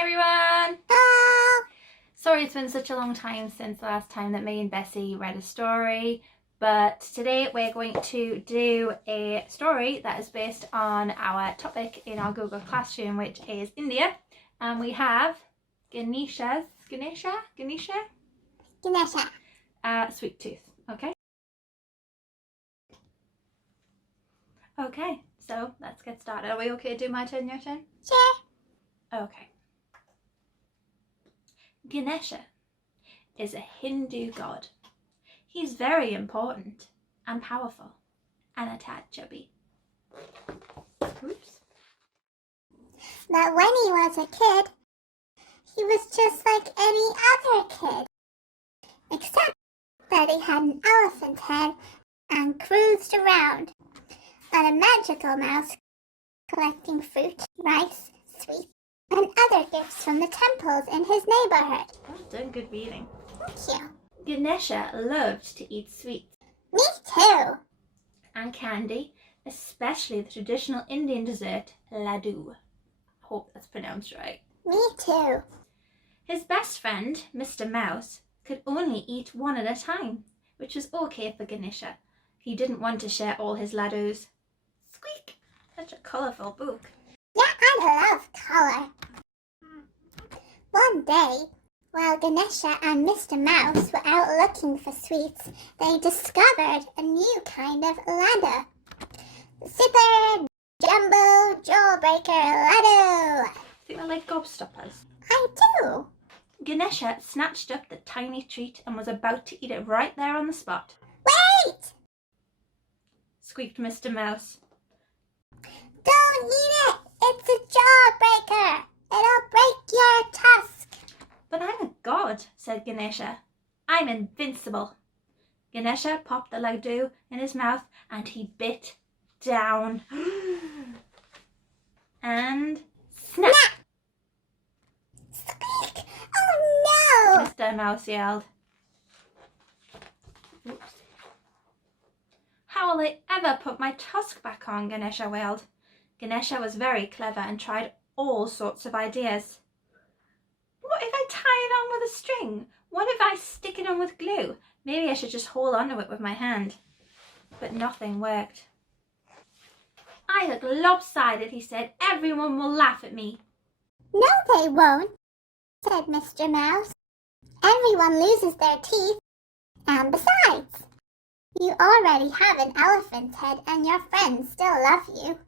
Hey everyone! Hello! Sorry it's been such a long time since the last time that me and Bessie read a story, but today we're going to do a story that is based on our topic in our Google Classroom, which is India, and we have Ganesha sweet tooth. Okay, so let's get started. Are we okay to do my turn, your turn? Sure. Okay. Ganesha is a Hindu god. He's very important and powerful and a tad chubby. Oops. But when he was a kid, he was just like any other kid. Except that he had an elephant head and cruised around on a magical mouse collecting fruit, rice, sweets, and other gifts from the temples in his neighborhood. Well done, good reading. Thank you. Ganesha loved to eat sweets Me too. and candy, especially the traditional Indian dessert, laddu. I hope that's pronounced right. Me too. His best friend, Mr. Mouse, could only eat one at a time, which was okay for Ganesha. He didn't want to share all his laddus. Squeak! Such a colourful book. Yeah, I love color. One day, while Ganesha and Mr. Mouse were out looking for sweets, they discovered a new kind of ladder. Super Jumbo Jawbreaker Ladder! They were like gobstoppers. I do. Ganesha snatched up the tiny treat and was about to eat it right there on the spot. Wait! Squeaked Mr. Mouse. Don't eat it! It's a jawbreaker! It'll break your tusk! But I'm a god, said Ganesha. I'm invincible. Ganesha popped the laddu in his mouth and he bit down. And snap! Squeak! Oh no! Mr. Mouse yelled. Oops. How will I ever put my tusk back on? Ganesha wailed. Ganesha was very clever and tried all sorts of ideas. What if I tie it on with a string? What if I stick it on with glue? Maybe I should just hold on to it with my hand. But nothing worked. I look lopsided, he said. Everyone will laugh at me. No, they won't, said Mr. Mouse. Everyone loses their teeth. And besides, you already have an elephant head and your friends still love you.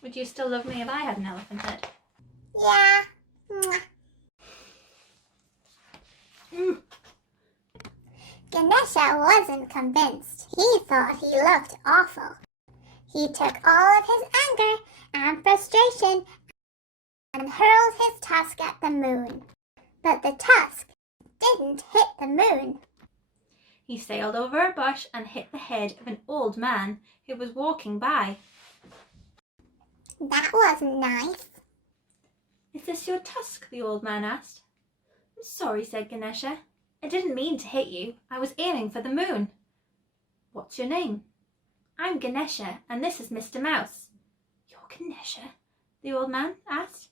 Would you still love me if I had an elephant head? Yeah. Mwah. Ganesha wasn't convinced. He thought he looked awful. He took all of his anger and frustration and hurled his tusk at the moon. But the tusk didn't hit the moon. He sailed over a bush and hit the head of an old man who was walking by. That wasn't nice. Is this your tusk? The old man asked. I'm sorry, said Ganesha. I didn't mean to hit you. I was aiming for the moon. What's your name? I'm Ganesha, and this is Mr. Mouse. You're Ganesha? The old man asked.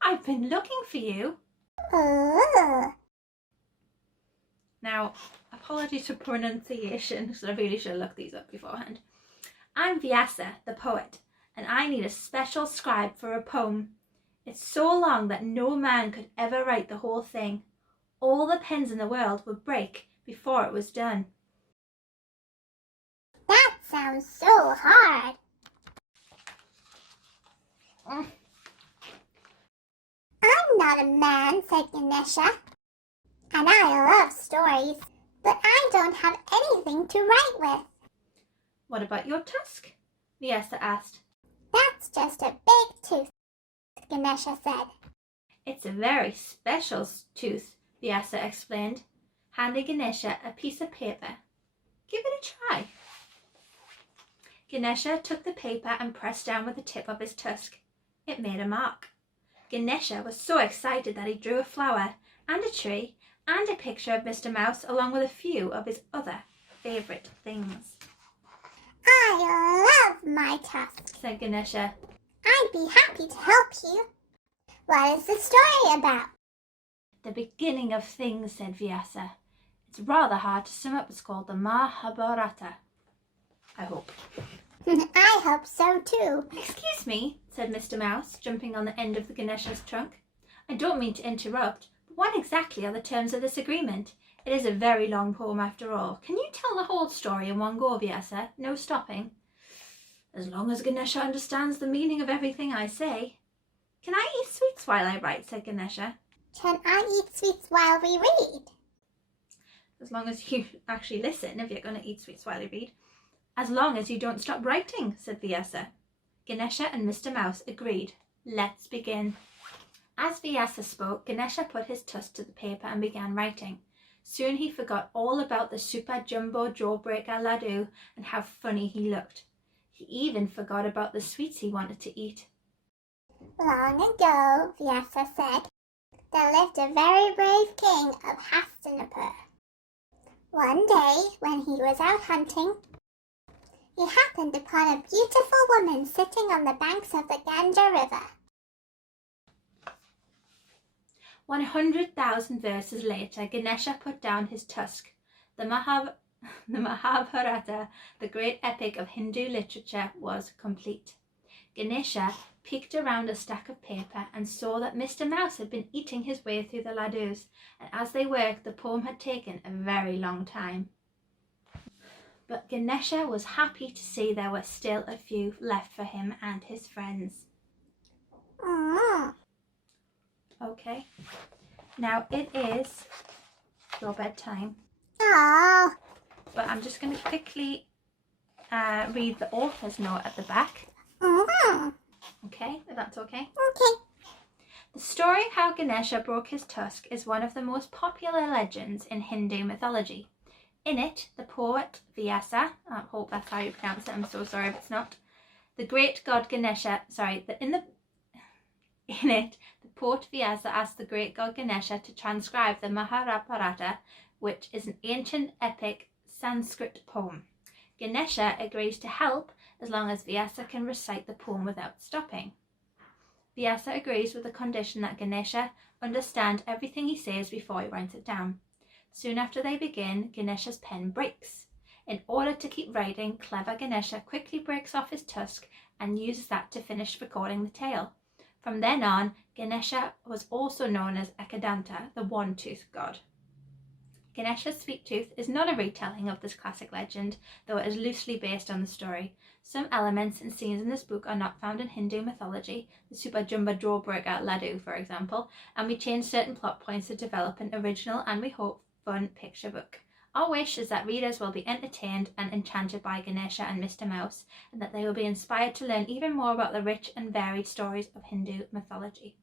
I've been looking for you. Now, apologies for pronunciation, because I really should have looked these up beforehand. I'm Vyasa, the poet, and I need a special scribe for a poem. It's so long that no man could ever write the whole thing. All the pens in the world would break before it was done. That sounds so hard. I'm not a man, said Ganesha. And I love stories, but I don't have anything to write with. What about your tusk? Vyasa asked. That's just a big tooth, Ganesha said. It's a very special tooth, Vyasa explained, handing Ganesha a piece of paper. Give it a try. Ganesha took the paper and pressed down with the tip of his tusk. It made a mark. Ganesha was so excited that he drew a flower and a tree and a picture of Mr. Mouse along with a few of his other favourite things. I love my tusk, said Ganesha. I'd be happy to help you. What is the story about? The beginning of things, said Vyasa. It's rather hard to sum up. It's called the Mahabharata. I hope. I hope so too. Excuse me, said Mr. Mouse, jumping on the end of the Ganesha's trunk. I don't mean to interrupt, but what exactly are the terms of this agreement? It is a very long poem after all. Can you tell the whole story in one go, Vyasa? No stopping. As long as Ganesha understands the meaning of everything I say. Can I eat sweets while I write, said Ganesha. Can I eat sweets while we read? As long as you actually listen, if you're going to eat sweets while you read. As long as you don't stop writing, said Vyasa. Ganesha and Mr. Mouse agreed. Let's begin. As Vyasa spoke, Ganesha put his tusk to the paper and began writing. Soon he forgot all about the super jumbo jawbreaker laddu and how funny he looked. He even forgot about the sweets he wanted to eat. Long ago, Vyasa said, there lived a very brave king of Hastinapur. One day, when he was out hunting, he happened upon a beautiful woman sitting on the banks of the Ganga River. 100,000 verses later, Ganesha put down his tusk. The Mahabharata, the great epic of Hindu literature, was complete. Ganesha peeked around a stack of paper and saw that Mr. Mouse had been eating his way through the laddus, and as they worked, the poem had taken a very long time. But Ganesha was happy to see there were still a few left for him and his friends. Aww. Okay, now it is your bedtime. Aww. But I'm just going to quickly read the author's note at the back. Aww. Okay, if that's okay. Okay. The story of how Ganesha broke his tusk is one of the most popular legends in Hindu mythology. In it, the poet Vyasa, I hope that's how you pronounce it, I'm so sorry if it's not, the great god Ganesha, in it, the poet Vyasa asked the great god Ganesha to transcribe the Mahabharata, which is an ancient epic Sanskrit poem. Ganesha agrees to help as long as Vyasa can recite the poem without stopping. Vyasa agrees with the condition that Ganesha understand everything he says before he writes it down. Soon after they begin, Ganesha's pen breaks. In order to keep writing, clever Ganesha quickly breaks off his tusk and uses that to finish recording the tale. From then on, Ganesha was also known as Ekadanta, the one-toothed god. Ganesha's sweet tooth is not a retelling of this classic legend, though it is loosely based on the story. Some elements and scenes in this book are not found in Hindu mythology, the Super Jumba Jawbreaker Laddu, for example, and we changed certain plot points to develop an original and, we hope, fun picture book. Our wish is that readers will be entertained and enchanted by Ganesha and Mr. Mouse, and that they will be inspired to learn even more about the rich and varied stories of Hindu mythology.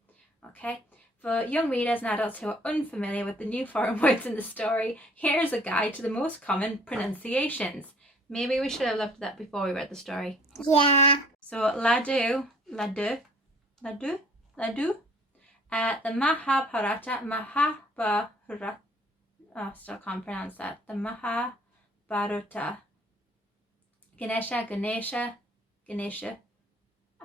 Okay? For young readers and adults who are unfamiliar with the new foreign words in the story, here's a guide to the most common pronunciations. Maybe we should have looked at that before we read the story. Yeah. So, laddu. The Mahabharata, still can't pronounce that. The Mahabharata. Ganesha,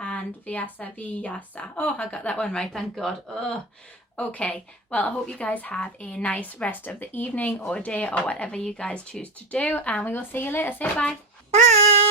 and Vyasa. Oh, I got that one right, thank God. Oh, okay. Well, I hope you guys have a nice rest of the evening or day or whatever you guys choose to do, and we will see you later. Say bye. Bye.